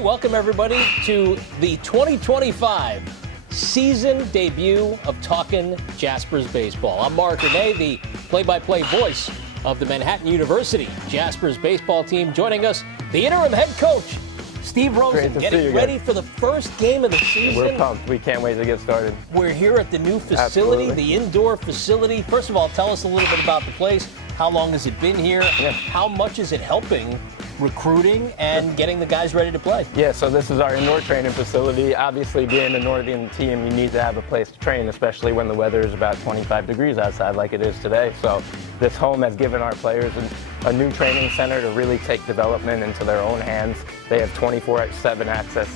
Hey, welcome everybody to the 2025 season debut of Talkin Jaspers Baseball. I'm Marc Ernay, the play-by-play voice of the Manhattan University Jaspers baseball team. Joining us, the interim head coach, Steve Rosen, getting ready for the first game of the season. We're pumped. We can't wait to get started. We're here at the new facility, Absolutely. the indoor facility. First of all, tell us a little bit about the place. How long has it been here? Yeah. How much is it helping recruiting and getting the guys ready to play? Yeah, so this is our indoor training facility. Obviously, being a Northern team, you need to have a place to train, especially when the weather is about 25 degrees outside like it is today. So this home has given our players a new training center to really take development into their own hands. They have 24/7 access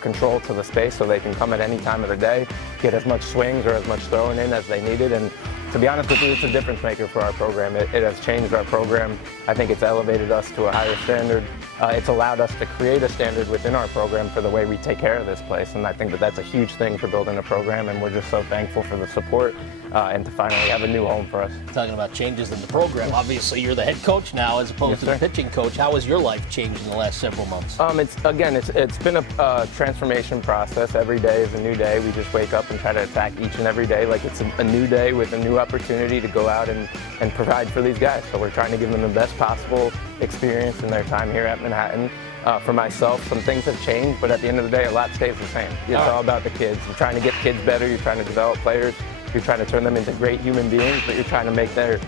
control to the space, so they can come at any time of the day, get as much swings or as much throwing in as they needed. And to be honest with you, it's a difference maker for our program. It has changed our program. I think it's elevated us to a higher standard. It's allowed us to create a standard within our program for the way we take care of this place. And I think that that's a huge thing for building a program. And we're just so thankful for the support and to finally have a new home for us. Talking about changes in the program, obviously you're the head coach now as opposed to the pitching coach. How has your life changed in the last several months? It's been a transformation process. Every day is a new day. We just wake up and try to attack each and every day like it's a new day with a new opportunity to go out and provide for these guys. So we're trying to give them the best possible experience in their time here at Manhattan. For myself, some things have changed, but at the end of the day, a lot stays the same. It's all about the kids. You're trying to get kids better. You're trying to develop players. You're trying to turn them into great human beings, but you're trying to make their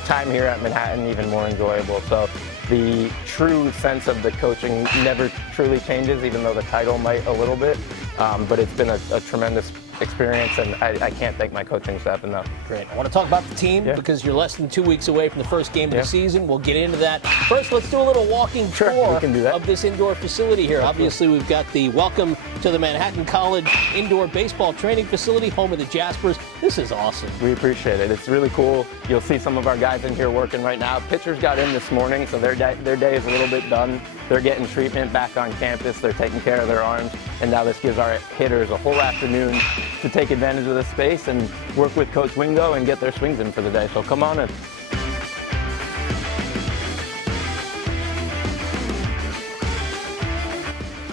time here at Manhattan even more enjoyable. So the true sense of the coaching never truly changes, even though the title might a little bit. But it's been a tremendous experience, and I can't thank my coaching staff enough. Great. I want to talk about the team because you're less than 2 weeks away from the first game of the season. We'll get into that. First, let's do a little walking tour of this indoor facility here. Obviously, we've got the welcome to the Manhattan College indoor baseball training facility, home of the Jaspers. This is awesome. We appreciate it. It's really cool. You'll see some of our guys in here working right now. Pitchers got in this morning, so their day is a little bit done. They're getting treatment back on campus. They're taking care of their arms, and now this gives our hitters a whole afternoon to take advantage of this space and work with Coach Wingo and get their swings in for the day. So come on in.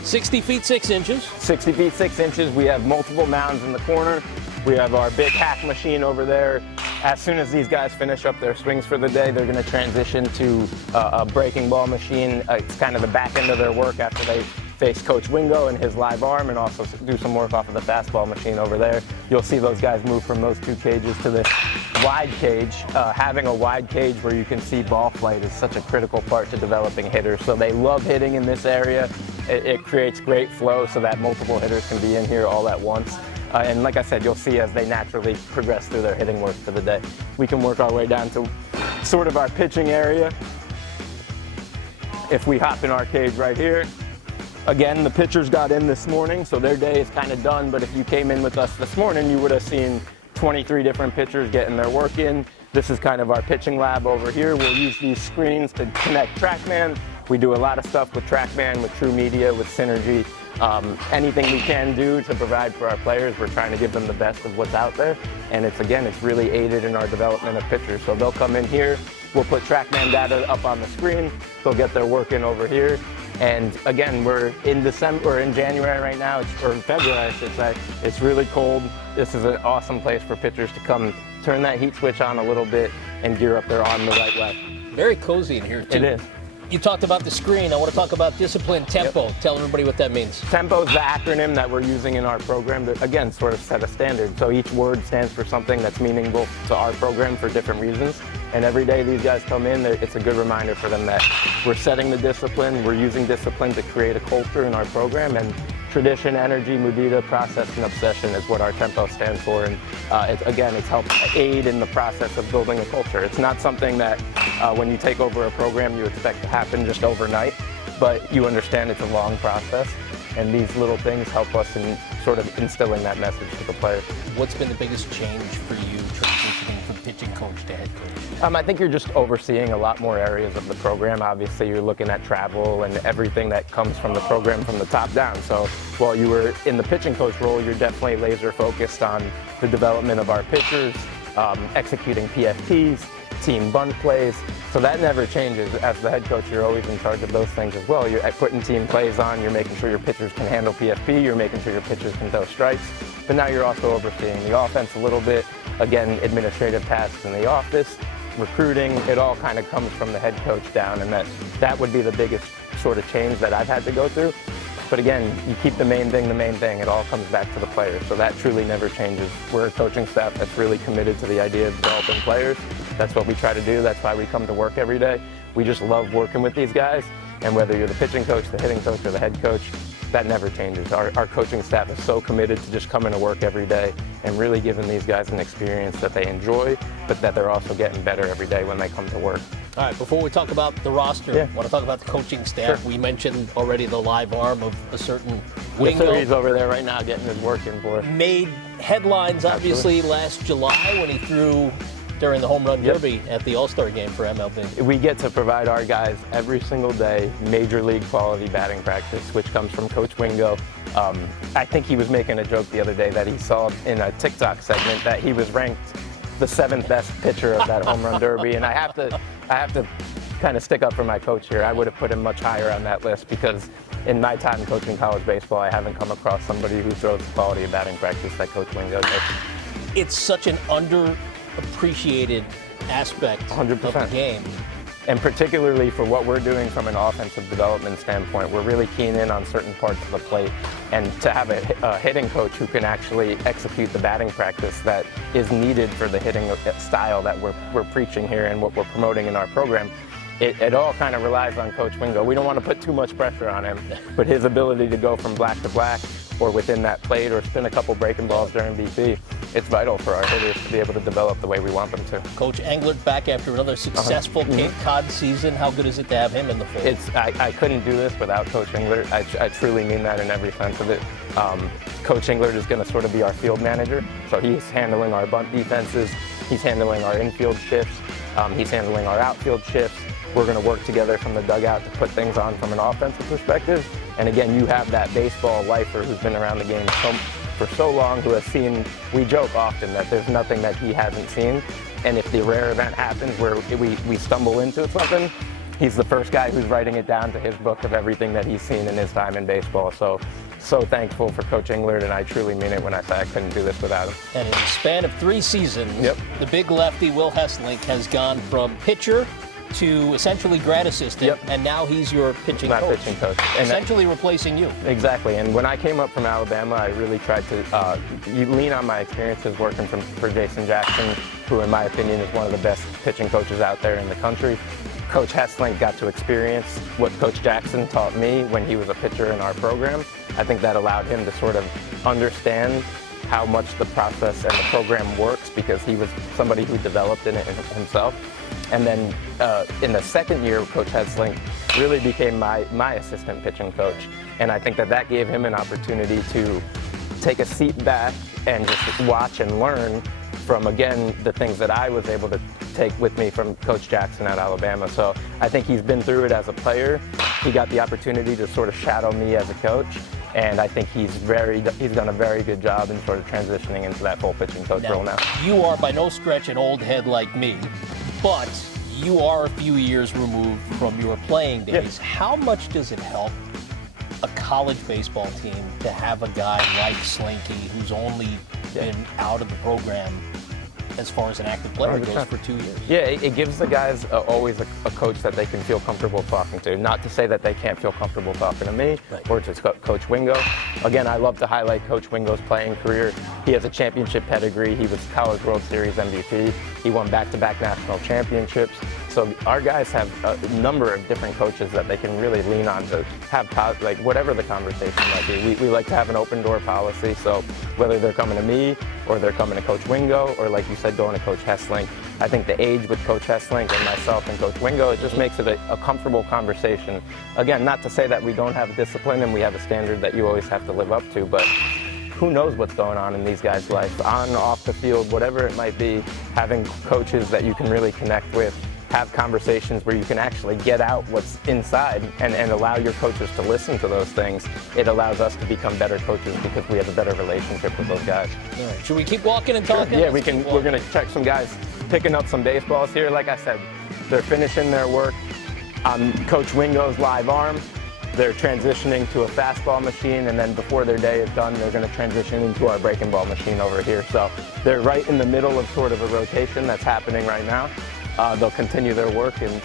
"60 feet 6 inches. 60 feet 6 inches. We have multiple mounds in the corner. We have our big hack machine over there. As soon as these guys finish up their swings for the day, they're going to transition to a breaking ball machine. It's kind of the back end of their work after they face Coach Wingo and his live arm, and also do some work off of the fastball machine over there. You'll see those guys move from those two cages to this wide cage. Having a wide cage where you can see ball flight is such a critical part to developing hitters. So they love hitting in this area. It creates great flow so that multiple hitters can be in here all at once. And like I said, you'll see as they naturally progress through their hitting work for the day. We can work our way down to sort of our pitching area. If we hop in our cage right here, again, the pitchers got in this morning, so their day is kind of done. But if you came in with us this morning, you would have seen 23 different pitchers getting their work in. This is kind of our pitching lab over here. We'll use these screens to connect TrackMan. We do a lot of stuff with TrackMan, with True Media, with Synergy. Anything we can do to provide for our players, we're trying to give them the best of what's out there. And it's really aided in our development of pitchers. So they'll come in here, we'll put TrackMan data up on the screen, they'll get their work in over here. And again, we're in January right now, or in February, I should say. It's really cold. This is an awesome place for pitchers to come turn that heat switch on a little bit and gear up their arm the right way. Very cozy in here, too. It is. You talked about the screen. I want to talk about discipline, tempo. Tell everybody what that means. Tempo is the acronym that we're using in our program to, again, sort of set a standard. So each word stands for something that's meaningful to our program for different reasons. And every day these guys come in, it's a good reminder for them that we're setting the discipline, we're using discipline to create a culture in our program, and tradition, energy, mudita, process, and obsession is what our tempo stands for. And it's helped aid in the process of building a culture. It's not something that when you take over a program you expect to happen just overnight, but you understand it's a long process. And these little things help us in sort of instilling that message to the players. What's been the biggest change for you transitioning from pitching coach to head coach? I think you're just overseeing a lot more areas of the program. Obviously, you're looking at travel and everything that comes from the program from the top down. So while you were in the pitching coach role, you're definitely laser focused on the development of our pitchers, executing PFTs, team bunt plays. So that never changes. As the head coach, you're always in charge of those things as well. You're putting team plays on, you're making sure your pitchers can handle PFP, you're making sure your pitchers can throw strikes, but now you're also overseeing the offense a little bit. Again, administrative tasks in the office, recruiting, it all kind of comes from the head coach down, and that would be the biggest sort of change that I've had to go through. But again, you keep the main thing, it all comes back to the players. So that truly never changes. We're a coaching staff that's really committed to the idea of developing players. That's what we try to do. That's why we come to work every day. We just love working with these guys. And whether you're the pitching coach, the hitting coach, or the head coach, that never changes. Our coaching staff is so committed to just coming to work every day and really giving these guys an experience that they enjoy, but that they're also getting better every day when they come to work. All right, before we talk about the roster, I want to talk about the coaching staff. Sure. We mentioned already the live arm of a certain Yes, Wingo. sir, he's over there right now getting his work in for us. Made headlines, obviously, last July when he threw during the home run derby at the All-Star game for MLB. We get to provide our guys every single day major league quality batting practice, which comes from Coach Wingo. I think he was making a joke the other day that he saw in a TikTok segment that he was ranked the 7th best pitcher of that home run derby, and I have to kind of stick up for my coach here. I would have put him much higher on that list because in my time coaching college baseball, I haven't come across somebody who throws the quality of batting practice that Coach Wingo does. It's such an underappreciated aspect 100%. of the game. And particularly for what we're doing from an offensive development standpoint, we're really keen in on certain parts of the plate. And to have a hitting coach who can actually execute the batting practice that is needed for the hitting style that we're preaching here and what we're promoting in our program, it all kind of relies on Coach Wingo. We don't want to put too much pressure on him, but his ability to go from black to black or within that plate or spin a couple breaking balls during BP, it's vital for our hitters to be able to develop the way we want them to. Coach Englert back after another successful Cape Cod season. How good is it to have him in the fold? I couldn't do this without Coach Englert. I truly mean that in every sense of it. Coach Englert is going to sort of be our field manager, so he's handling our bunt defenses, he's handling our infield shifts, he's handling our outfield shifts. We're going to work together from the dugout to put things on from an offensive perspective. And again, you have that baseball lifer who's been around the game for so long, who has seen, we joke often that there's nothing that he hasn't seen. And if the rare event happens where we stumble into something, he's the first guy who's writing it down to his book of everything that he's seen in his time in baseball. So thankful for Coach Englert, and I truly mean it when I say I couldn't do this without him. And in the span of 3 seasons, the big lefty, Will Hesselink, has gone from pitcher to essentially grad assistant, and now he's your pitching coach. And essentially replacing you. Exactly, and when I came up from Alabama, I really tried to lean on my experiences working for Jason Jackson, who in my opinion is one of the best pitching coaches out there in the country. Coach Hesselink got to experience what Coach Jackson taught me when he was a pitcher in our program. I think that allowed him to sort of understand how much the process and the program works because he was somebody who developed in it himself. And then in the second year, Coach Hesselink really became my assistant pitching coach. And I think that gave him an opportunity to take a seat back and just watch and learn from, again, the things that I was able to take with me from Coach Jackson at Alabama. So I think he's been through it as a player. He got the opportunity to sort of shadow me as a coach. And I think he's done a very good job in sort of transitioning into that full pitching coach role now. You are by no stretch an old head like me, but you are a few years removed from your playing days. How much does it help a college baseball team to have a guy like Slinky, who's only been out of the program as far as an active player 100%. goes for 2 years? Yeah, it gives the guys always a coach that they can feel comfortable talking to. Not to say that they can't feel comfortable talking to me or to Coach Wingo. Again, I love to highlight Coach Wingo's playing career. He has a championship pedigree. He was College World Series MVP. He won back-to-back national championships. So our guys have a number of different coaches that they can really lean on to have, like, whatever the conversation might be. We like to have an open door policy. So whether they're coming to me or they're coming to Coach Wingo or, like you said, going to Coach Hesselink, I think the age with Coach Hesselink and myself and Coach Wingo, it just makes it a comfortable conversation. Again, not to say that we don't have discipline and we have a standard that you always have to live up to, but who knows what's going on in these guys' lives, on, off the field, whatever it might be, having coaches that you can really connect with, have conversations where you can actually get out what's inside and allow your coaches to listen to those things. It allows us to become better coaches because we have a better relationship with those guys. All right. Should we keep walking and talking? Sure. Yeah, we're going to check some guys. picking up some baseballs here. Like I said, they're finishing their work on Coach Wingo's live arm. They're transitioning to a fastball machine, and then before their day is done, they're going to transition into our breaking ball machine over here. So they're right in the middle of sort of a rotation that's happening right now. They'll continue their work, and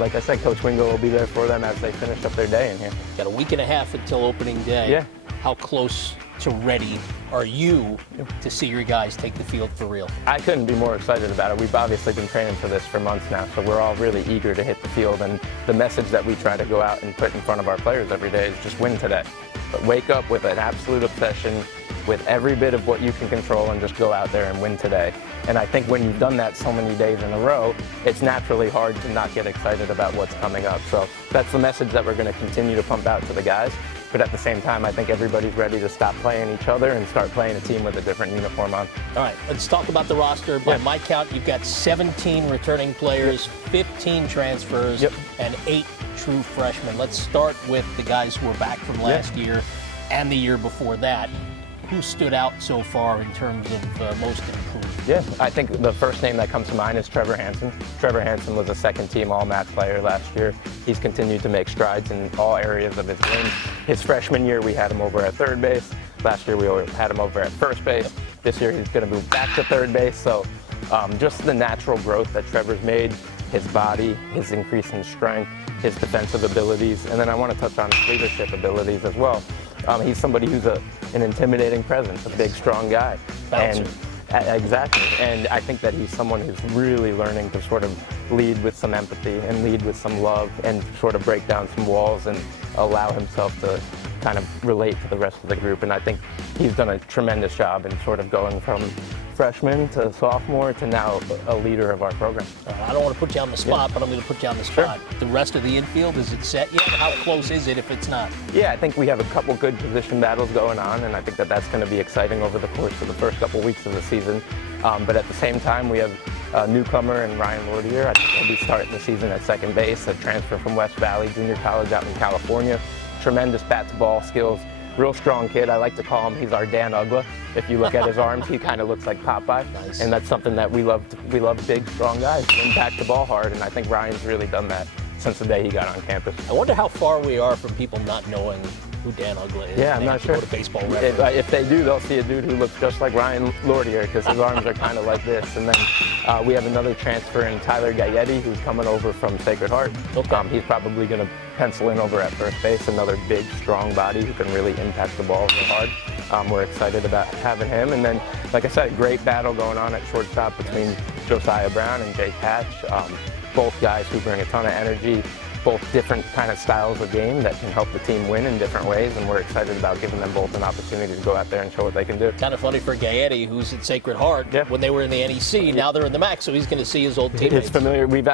like I said, Coach Wingo will be there for them as they finish up their day in here. Got a week and a half until opening day. Yeah. How close to ready are you to see your guys take the field for real? I couldn't be more excited about it. We've obviously been training for this for months now, so we're all really eager to hit the field. And the message that we try to go out and put in front of our players every day is just win today. But wake up with an absolute obsession with every bit of what you can control and just go out there and win today. And I think when you've done that so many days in a row, it's naturally hard to not get excited about what's coming up. So that's the message that we're going to continue to pump out to the guys. But at the same time, I think everybody's ready to stop playing each other and start playing a team with a different uniform on. All right, let's talk about the roster. By my count, you've got 17 returning players, 15 transfers, and 8 true freshmen. Let's start with the guys who were back from last year and the year before that. Who stood out so far in terms of most improved? Yeah, I think the first name that comes to mind is Trevor Hansen. Trevor Hansen was a second-team All-MAC player last year. He's continued to make strides in all areas of his game. His freshman year, we had him over at third base. Last year, we had him over at first base. This year, he's going to move back to third base. So just the natural growth that Trevor's made, his body, his increase in strength, his defensive abilities, and then I want to touch on his leadership abilities as well. He's somebody who's an intimidating presence, a big, strong guy. Bouncer. Exactly. And I think that he's someone who's really learning to sort of lead with some empathy and lead with some love and sort of break down some walls and allow himself to kind of relate to the rest of the group. And I think he's done a tremendous job in sort of going from freshman to sophomore to now a leader of our program. I don't want to put you on the spot, but I'm going to put you on the spot. Sure. The rest of the infield, is it set yet? How close is it if it's not? Yeah, I think we have a couple good position battles going on, and I think that that's going to be exciting over the course of the first couple weeks of the season. But at the same time, we have a newcomer in Ryan Lordier. I think he'll be starting the season at second base, a transfer from West Valley Junior College out in California. Tremendous bat-to-ball skills. Real strong kid. I like to call him, he's our Dan Ugla. If you look at his arms, he kind of looks like Popeye. Nice. And that's something that we love. We love big, strong guys who impact the ball hard, and I think Ryan's really done that since the day he got on campus. I wonder how far we are from people not knowing who Dan Ugla is. Yeah, I'm not sure. Go to Baseball Reference. If they do, they'll see a dude who looks just like Ryan Lordier because his arms are kind of like this. And then we have another transfer in Tyler Gayetti, who's coming over from Sacred Heart. Okay. He's probably going to pencil in over at first base, another big, strong body who can really impact the ball real hard. We're excited about having him. And then, like I said, great battle going on at shortstop between Josiah Brown and Jake Hatch. Both guys who bring a ton of energy, both different kind of styles of game that can help the team win in different ways, and we're excited about giving them both an opportunity to go out there and show what they can do. Kind of funny for Gayetti, who's at Sacred Heart. Yeah. When they were in the NEC, now they're in the MAC, so he's going to see his old teammates. It's familiar. We've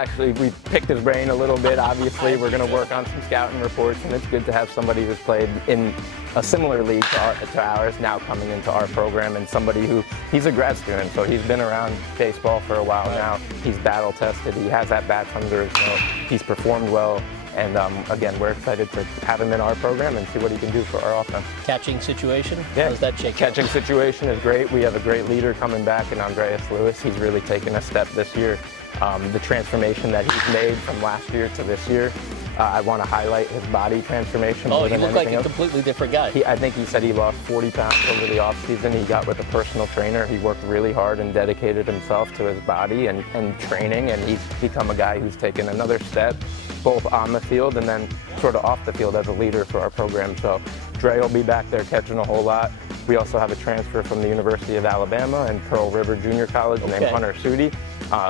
picked his brain a little bit. Obviously, we're going to work on some scouting reports, and it's good to have somebody who's played in a similar league to ours now coming into our program, and somebody who, he's a grad student, so he's been around baseball for a while now. He's battle tested. He has at bats under his belt. He's performed well. And again, we're excited to have him in our program and see what he can do for our offense. Catching situation? Yeah. How does that shake out? Catching situation is great. We have a great leader coming back in Andreas Lewis. He's really taken a step this year. The transformation that he's made from last year to this year, I want to highlight his body transformation. Oh, he looked like a completely different guy. I think he said he lost 40 pounds over the offseason. He got with a personal trainer. He worked really hard and dedicated himself to his body and training, and he's become a guy who's taken another step, both on the field and then sort of off the field as a leader for our program. So Dre will be back there catching a whole lot. We also have a transfer from the University of Alabama and Pearl River Junior College named Hunter Sudi,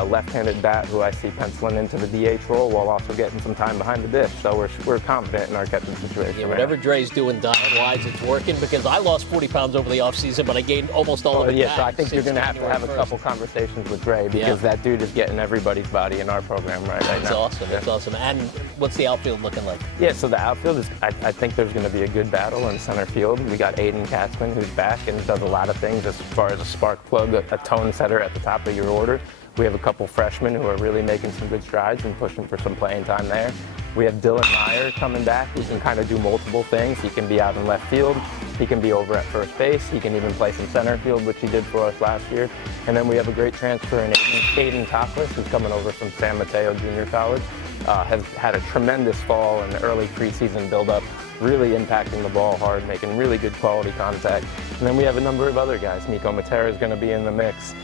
left-handed bat who I see penciling into the DH role while also getting some time behind the dish. So we're confident in our catching situation. Yeah, whatever Dre's doing diet-wise, it's working, because I lost 40 pounds over the offseason, but I gained almost all of it back. So I think you're going to have January a 1st. couple conversations with Dre, because that dude is getting everybody's body in our program right now. That's awesome. That's awesome. And what's the outfield looking like? Yeah, so the outfield is, I think there's going to be a good battle in center field. We got Aiden Katzman, who's back and does a lot of things as far as a spark plug, a tone setter at the top of your order. We have a couple freshmen who are really making some good strides and pushing for some playing time there. We have Dylan Meyer coming back, who can kind of do multiple things. He can be out in left field, he can be over at first base, he can even play some center field, which he did for us last year. And then we have a great transfer in Aiden Toklas, who's coming over from San Mateo Junior College. Has had a tremendous fall and early preseason build-up, really impacting the ball hard, making really good quality contact. And then we have a number of other guys. Nico Matera is going to be in the mix.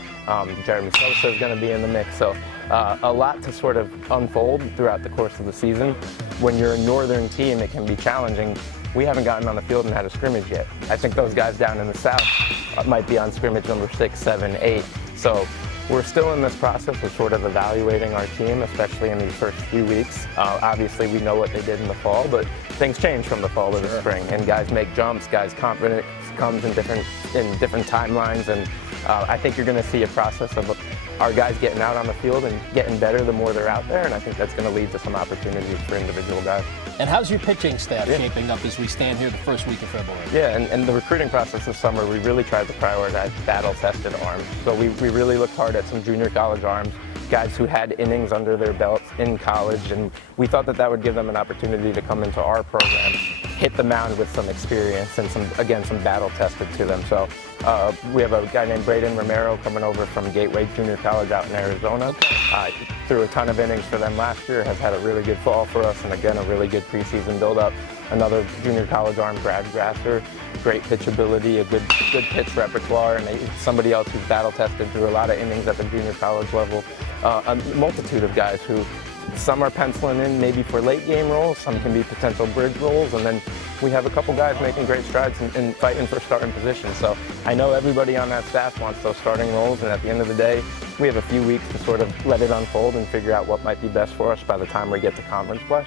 Jeremy Sosa is going to be in the mix. So a lot to sort of unfold throughout the course of the season. When you're a northern team, it can be challenging. We haven't gotten on the field and had a scrimmage yet. I think those guys down in the south might be on scrimmage number 6, 7, 8. So we're still in this process of sort of evaluating our team, especially in these first few weeks. Obviously, we know what they did in the fall, but things change from the fall to the spring. And guys make jumps, guys' confidence comes in different timelines. And I think you're going to see a process of our guys getting out on the field and getting better the more they're out there. And I think that's going to lead to some opportunities for individual guys. And how's your pitching staff shaping up as we stand here the first week of February? Yeah, and the recruiting process this summer, we really tried to prioritize battle-tested arms. So we really looked hard at some junior college arms, guys who had innings under their belts in college, and we thought that would give them an opportunity to come into our program, hit the mound with some experience and some battle tested to them. So we have a guy named Braden Romero coming over from Gateway Junior College out in Arizona. Threw a ton of innings for them last year, has had a really good fall for us, and again, a really good preseason build-up. Another junior college arm, Brad Grasser, great pitchability, a good pitch repertoire, and somebody else who's battle tested through a lot of innings at the junior college level. A multitude of guys who some are penciling in maybe for late game roles, some can be potential bridge roles, and then we have a couple guys making great strides and fighting for starting positions. So I know everybody on that staff wants those starting roles, and at the end of the day, we have a few weeks to sort of let it unfold and figure out what might be best for us by the time we get to conference play.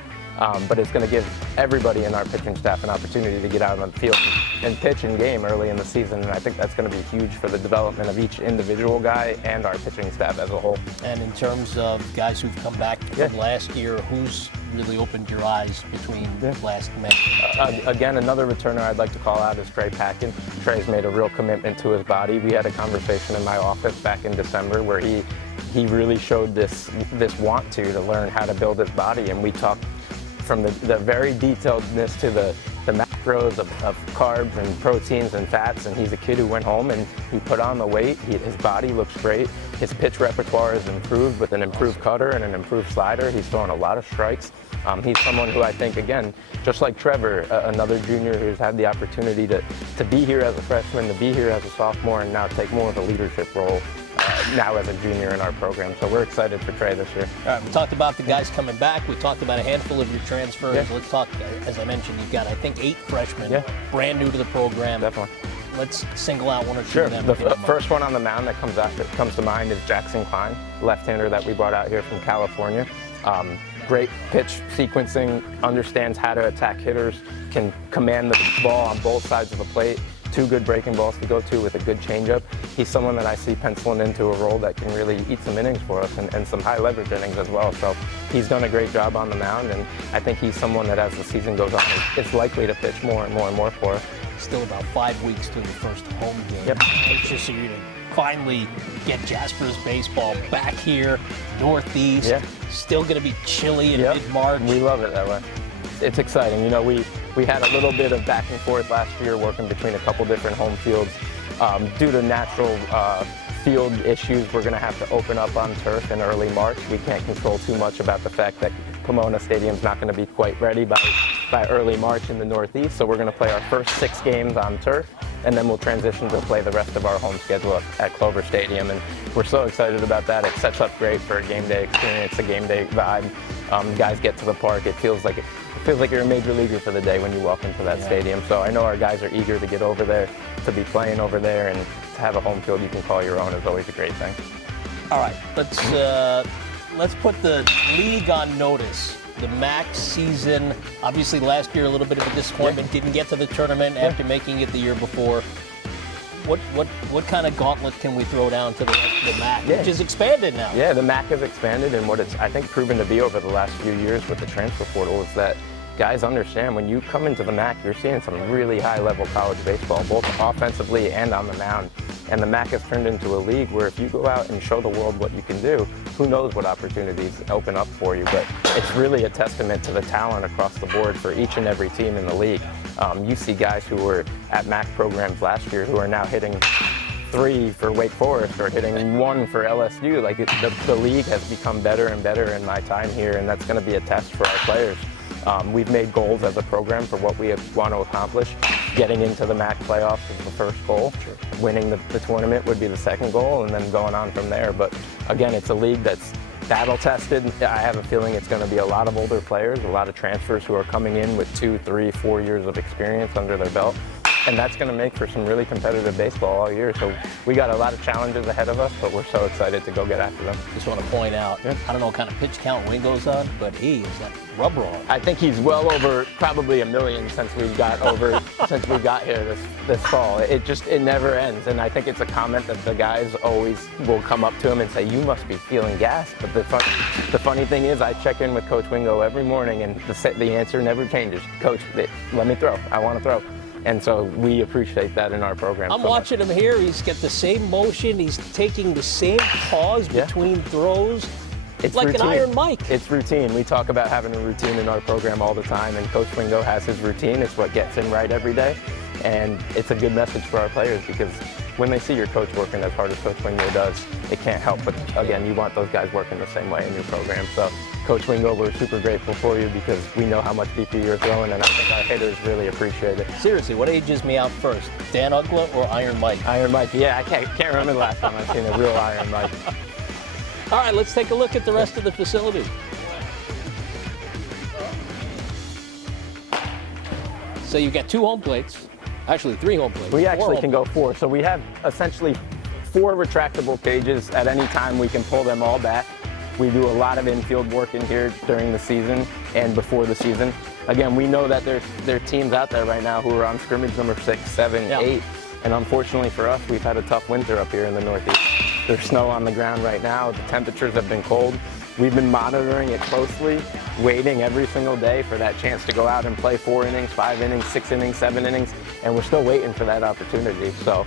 But it's going to give everybody in our pitching staff an opportunity to get out on the field and pitch in game early in the season, and I think that's going to be huge for the development of each individual guy and our pitching staff as a whole. And in terms of guys who've come back from last year, who's really opened your eyes between last May? Again, another returner I'd like to call out is Trey Packin. Trey's made a real commitment to his body. We had a conversation in my office back in December where he really showed this want to learn how to build his body, and we talked from the very detailedness to the macros of carbs and proteins and fats, and he's a kid who went home and he put on the weight. His body looks great. His pitch repertoire is improved with an improved cutter and an improved slider. He's throwing a lot of strikes. He's someone who I think, again, just like Trevor, another junior who's had the opportunity to be here as a freshman, to be here as a sophomore, and now take more of a leadership role now as a junior in our program. So we're excited for Trey this year. All right, we talked about the guys coming back. We talked about a handful of your transfers. Let's talk, as I mentioned, you've got, I think, 8 freshmen brand new to the program. Definitely. Let's single out one or two of them. The first one on the mound that comes to mind is Jackson Klein, left-hander that we brought out here from California. Great pitch sequencing, understands how to attack hitters, can command the ball on both sides of the plate. 2 good breaking balls to go to with a good changeup. He's someone that I see penciling into a role that can really eat some innings for us and some high leverage innings as well. So he's done a great job on the mound, and I think he's someone that as the season goes on is likely to pitch more and more and more for us. Still about 5 weeks to the first home game. Yep. Anxious for you to finally get Jaspers baseball back here, Northeast. Still going to be chilly in mid-March. We love it that way. It's exciting. You know, we had a little bit of back and forth last year working between a couple different home fields. Due to natural field issues, we're going to have to open up on turf in early March. We can't control too much about the fact that Pomona Stadium's not going to be quite ready by early March in the Northeast. So we're going to play our first 6 games on turf, and then we'll transition to play the rest of our home schedule at Clover Stadium. And we're so excited about that. It sets up great for a game day experience, a game day vibe. Guys get to the park. It feels like you're a major leaguer for the day when you walk into that stadium. So I know our guys are eager to get over there, to be playing over there, and to have a home field you can call your own is always a great thing. All right, let's put the league on notice. The MAC season, obviously last year a little bit of a disappointment, didn't get to the tournament after making it the year before. What kind of gauntlet can we throw down to the MAC, which is expanded now? Yeah, the MAC has expanded, and what it's, I think, proven to be over the last few years with the transfer portal is that guys understand when you come into the MAC, you're seeing some really high-level college baseball, both offensively and on the mound. And the MAC has turned into a league where if you go out and show the world what you can do, who knows what opportunities open up for you. But it's really a testament to the talent across the board for each and every team in the league. You see guys who were at MAC programs last year who are now hitting 3 for Wake Forest or hitting 1 for LSU. Like the league has become better and better in my time here, and that's going to be a test for our players. We've made goals as a program for what we want to accomplish. Getting into the MAC playoffs is the first goal. Sure. Winning the tournament would be the second goal, and then going on from there. But again, it's a league that's battle tested. I have a feeling it's going to be a lot of older players, a lot of transfers who are coming in with 2, 3, 4 years of experience under their belt. And that's going to make for some really competitive baseball all year. So we got a lot of challenges ahead of us, but we're so excited to go get after them. Just want to point out, I don't know what kind of pitch count Wingo's on, but he is like rubber on. I think he's well over probably 1 million since we got here this fall. It never ends. And I think it's a comment that the guys always will come up to him and say, "You must be feeling gas." But the funny thing is, I check in with Coach Wingo every morning, and the answer never changes. "Coach, let me throw. I want to throw." And so we appreciate that in our program. I'm watching him here. He's got the same motion. He's taking the same pause between throws. It's like routine. An Iron Mike. It's routine. We talk about having a routine in our program all the time, and Coach Wingo has his routine. It's what gets him right every day. And it's a good message for our players because when they see your coach working as hard as Coach Wingo does, it can't help but, again, you want those guys working the same way in your program. So, Coach Wingo, we're super grateful for you because we know how much BP you're throwing, and I think our hitters really appreciate it. Seriously, what ages me out first, Dan Uggla or Iron Mike? Iron Mike, yeah, I can't remember the last time I've seen a real Iron Mike. All right, let's take a look at the rest of the facility. So you've got 2 home plates. Actually, 3 home plates. We actually can go 4. So we have essentially 4 retractable cages. At any time, we can pull them all back. We do a lot of infield work in here during the season and before the season. Again, we know that there are teams out there right now who are on scrimmage number 6, 7, 8. And unfortunately for us, we've had a tough winter up here in the Northeast. There's snow on the ground right now. The temperatures have been cold. We've been monitoring it closely, waiting every single day for that chance to go out and play 4 innings, 5 innings, 6 innings, 7 innings, and we're still waiting for that opportunity. So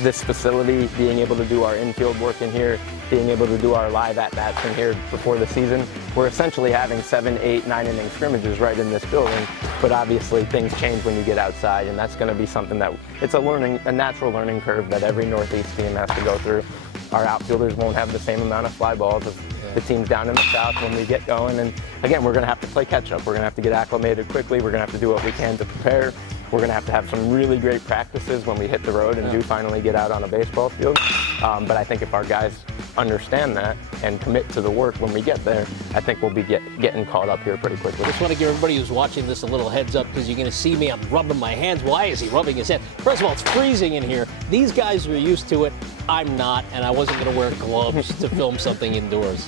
this facility, being able to do our infield work in here, being able to do our live at-bats in here before the season, we're essentially having 7, 8, 9 inning scrimmages right in this building, but obviously things change when you get outside, and that's going to be something that, it's a natural learning curve that every Northeast team has to go through. Our outfielders won't have the same amount of fly balls as the teams down in the South when we get going. And again, we're going to have to play catch up. We're going to have to get acclimated quickly. We're going to have to do what we can to prepare. We're going to have some really great practices when we hit the road and do finally get out on a baseball field. But I think if our guys understand that and commit to the work when we get there, I think we'll be getting caught up here pretty quickly. I just want to give everybody who's watching this a little heads up because you're going to see me. I'm rubbing my hands. Why is he rubbing his head? First of all, it's freezing in here. These guys are used to it. I'm not, and I wasn't going to wear gloves to film something indoors.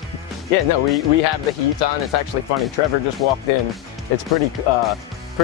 Yeah, no, we have the heat on. It's actually funny. Trevor just walked in. It's pretty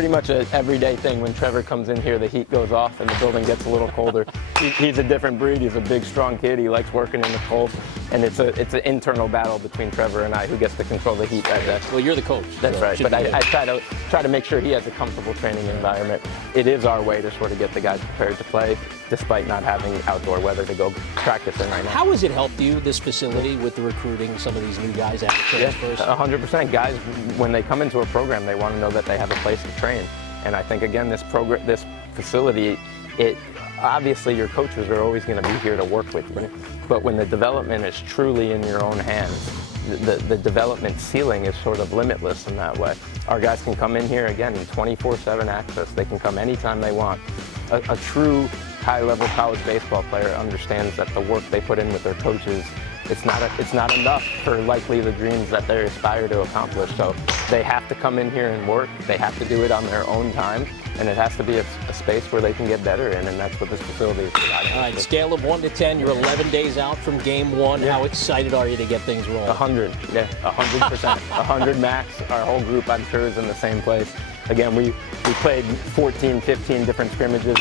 much an everyday thing. When Trevor comes in here, the heat goes off and the building gets a little colder. He's a different breed. He's a big, strong kid. He likes working in the cold. And it's an internal battle between Trevor and I who gets to control the heat that day. Well, you're the coach. That's right. But I try to make sure he has a comfortable training environment. It is our way to sort of get the guys prepared to play, despite not having outdoor weather to go practice in right now. How has it helped you, this facility, with the recruiting, some of these new guys at the transfers? 100%. Guys, when they come into a program, they want to know that they have a place to train. And I think, again, this facility, obviously your coaches are always going to be here to work with you. But when the development is truly in your own hands, the development ceiling is sort of limitless in that way. Our guys can come in here, again, in 24/7 access. They can come anytime they want. A true high-level college baseball player understands that the work they put in with their coaches, it's not enough for likely the dreams that they aspire to accomplish. So they have to come in here and work. They have to do it on their own time, and it has to be a space where they can get better in, and that's what this facility is providing. All right, scale of 1 to 10, you're 11 days out from game 1. Yeah. How excited are you to get things rolling? 100, yeah, 100%. 100 max. Our whole group, I'm sure, is in the same place. Again, we played 14, 15 different scrimmages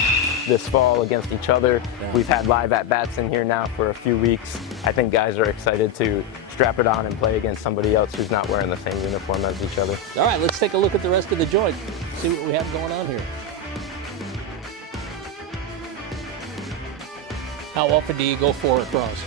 this fall against each other. Yeah. We've had live at-bats in here now for a few weeks. I think guys are excited to strap it on and play against somebody else who's not wearing the same uniform as each other. All right, let's take a look at the rest of the joint, see what we have going on here. How often do you go for a cross?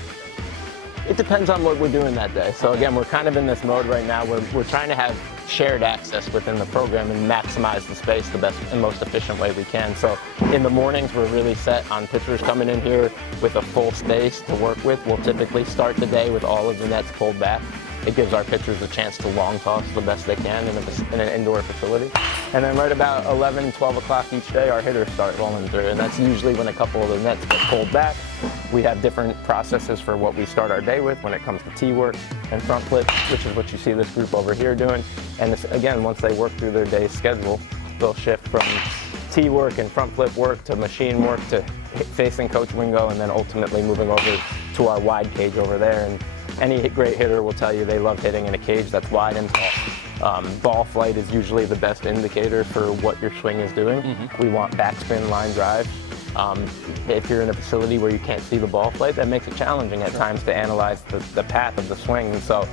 It depends on what we're doing that day. So again, we're kind of in this mode right now where we're trying to have shared access within the program and maximize the space the best and most efficient way we can. So in the mornings, we're really set on pitchers coming in here with a full space to work with. We'll typically start the day with all of the nets pulled back. It gives our pitchers a chance to long toss the best they can in an indoor facility. And then right about 11, 12 o'clock each day, our hitters start rolling through. And that's usually when a couple of the nets get pulled back. We have different processes for what we start our day with when it comes to tee work and front flip, which is what you see this group over here doing. And this, again, once they work through their day's schedule, they'll shift from tee work and front flip work to machine work to facing Coach Wingo, and then ultimately moving over to our wide cage over there. And any great hitter will tell you they love hitting in a cage that's wide and tall. Ball flight is usually the best indicator for what your swing is doing. We want backspin, line drive. If you're in a facility where you can't see the ball flight, that makes it challenging at times to analyze the path of the swing. And so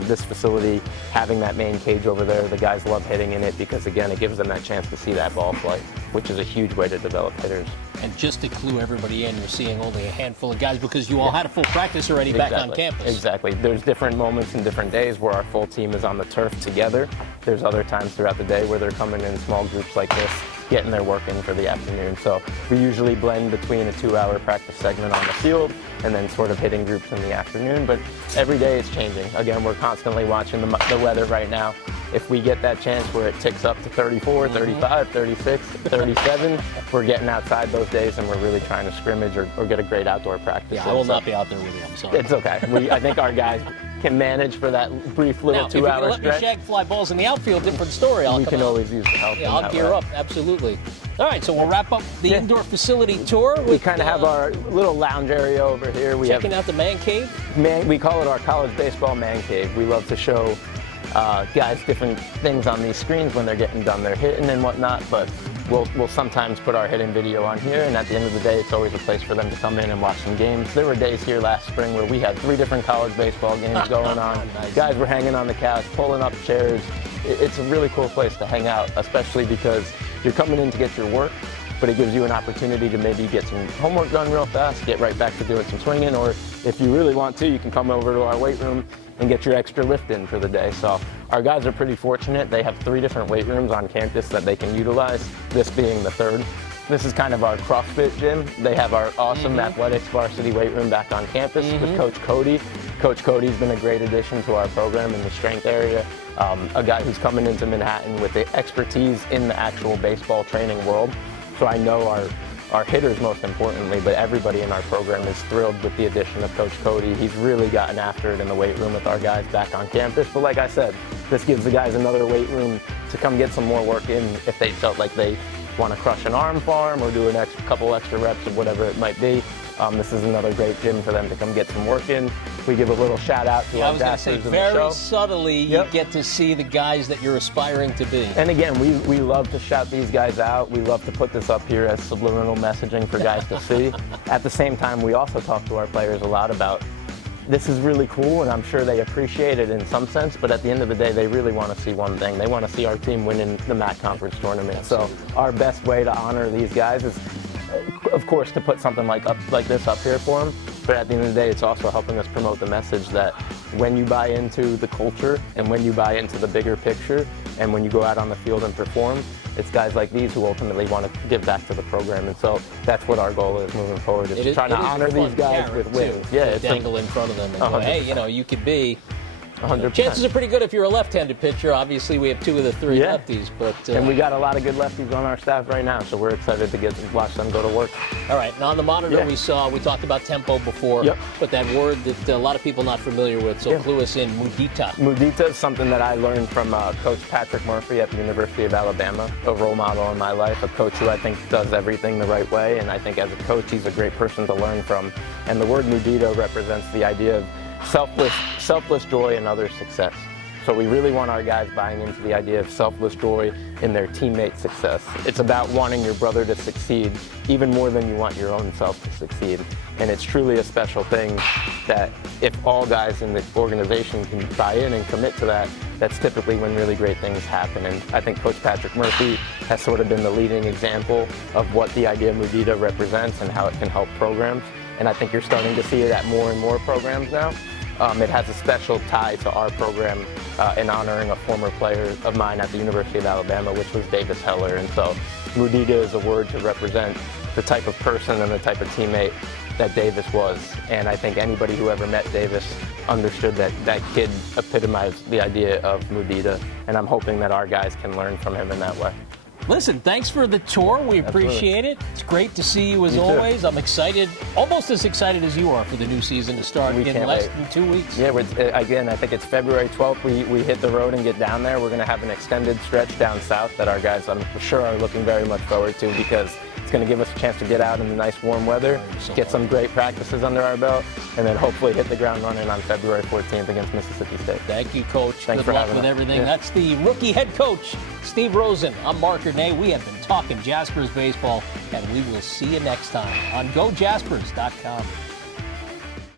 this facility, having that main cage over there, the guys love hitting in it because, again, it gives them that chance to see that ball flight, which is a huge way to develop hitters. And just to clue everybody in, you're seeing only a handful of guys because you all had a full practice already back on campus. Exactly. There's different moments and different days where our full team is on the turf together. There's other times throughout the day where they're coming in small groups like this, getting their work in for the afternoon. So we usually blend between a 2-hour practice segment on the field and then sort of hitting groups in the afternoon. But every day is changing. Again, we're constantly watching the weather right now. If we get that chance where it ticks up to 34, 35, 36, 37, we're getting outside those days and we're really trying to scrimmage or get a great outdoor practice. Yeah, I will not be out there with you, I'm sorry. It's okay. I think our guys can manage for that brief little 2-hour stretch. Now, if you can let me shag fly balls in the outfield, different story. We can always use the help. Yeah, I'll gear up, absolutely. All right, so we'll wrap up the indoor facility tour. We kind of have our little lounge area over here. We checking out the man cave? We call it our college baseball man cave. We love to show guys different things on these screens when they're getting done their hitting and whatnot, but we'll sometimes put our hitting video on here, and at the end of the day, it's always a place for them to come in and watch some games. There were days here last spring where we had 3 different college baseball games going on. Nice. Guys were hanging on the couch, pulling up chairs. It's a really cool place to hang out, especially because you're coming in to get your work, but it gives you an opportunity to maybe get some homework done real fast, get right back to doing some swinging, or if you really want to, you can come over to our weight room and get your extra lift in for the day. So our guys are pretty fortunate. They have 3 different weight rooms on campus that they can utilize, this being the 3rd. This is kind of our CrossFit gym. They have our awesome athletics varsity weight room back on campus with Coach Cody. Coach Cody's been a great addition to our program in the strength area. A guy who's coming into Manhattan with the expertise in the actual baseball training world. So I know our hitters most importantly, but everybody in our program is thrilled with the addition of Coach Cody. He's really gotten after it in the weight room with our guys back on campus. But like I said, this gives the guys another weight room to come get some more work in if they felt like they want to crush an arm farm or do a couple extra reps of whatever it might be. This is another great gym for them to come get some work in. We give a little shout out to our Jaspers in the show. Very subtly, you get to see the guys that you're aspiring to be. And again, we love to shout these guys out. We love to put this up here as subliminal messaging for guys to see. At the same time, we also talk to our players a lot about this is really cool, and I'm sure they appreciate it in some sense, but at the end of the day, they really want to see one thing. They want to see our team winning the MAC Conference tournament. Absolutely. So our best way to honor these guys is, of course, to put something like this up here for them, but at the end of the day, it's also helping us promote the message that when you buy into the culture and when you buy into the bigger picture and when you go out on the field and perform, it's guys like these who ultimately want to give back to the program. And so that's what our goal is moving forward, is to try to honor these guys with wins. Yeah, it's dangle in front of them and go, hey, you could be. 100%. Chances are pretty good if you're a left-handed pitcher. Obviously, we have 2 of the 3 lefties, but and we got a lot of good lefties on our staff right now, so we're excited to watch them go to work. All right, and on the monitor we talked about tempo before, but that word that a lot of people not familiar with, so clue us in, mudita. Mudita is something that I learned from Coach Patrick Murphy at the University of Alabama, a role model in my life, a coach who I think does everything the right way, and I think as a coach, he's a great person to learn from. And the word mudita represents the idea of selfless joy in others' success. So we really want our guys buying into the idea of selfless joy in their teammates' success. It's about wanting your brother to succeed even more than you want your own self to succeed. And it's truly a special thing that if all guys in the organization can buy in and commit to that, that's typically when really great things happen. And I think Coach Patrick Murphy has sort of been the leading example of what the idea of Mudita represents and how it can help programs. and I think you're starting to see it at more and more programs now. It has a special tie to our program in honoring a former player of mine at the University of Alabama, which was Davis Heller. And so Mudita is a word to represent the type of person and the type of teammate that Davis was. And I think anybody who ever met Davis understood that that kid epitomized the idea of Mudita. And I'm hoping that our guys can learn from him in that way. Listen, thanks for the tour. We appreciate it. It's great to see you as always. I'm excited, almost as excited as you are for the new season to start in less than 2 weeks. Yeah, again, I think it's February 12th. We hit the road and get down there. We're going to have an extended stretch down south that our guys, I'm sure, are looking very much forward to, because it's going to give us a chance to get out in the nice warm weather, get some great practices under our belt, and then hopefully hit the ground running on February 14th against Mississippi State. Thank you, Coach. Thanks Good for luck having with us. everything. Yeah. That's the rookie head coach, Steve Rosen. I'm Marc Ernay. We have been talking Jaspers baseball, and we will see you next time on GoJaspers.com.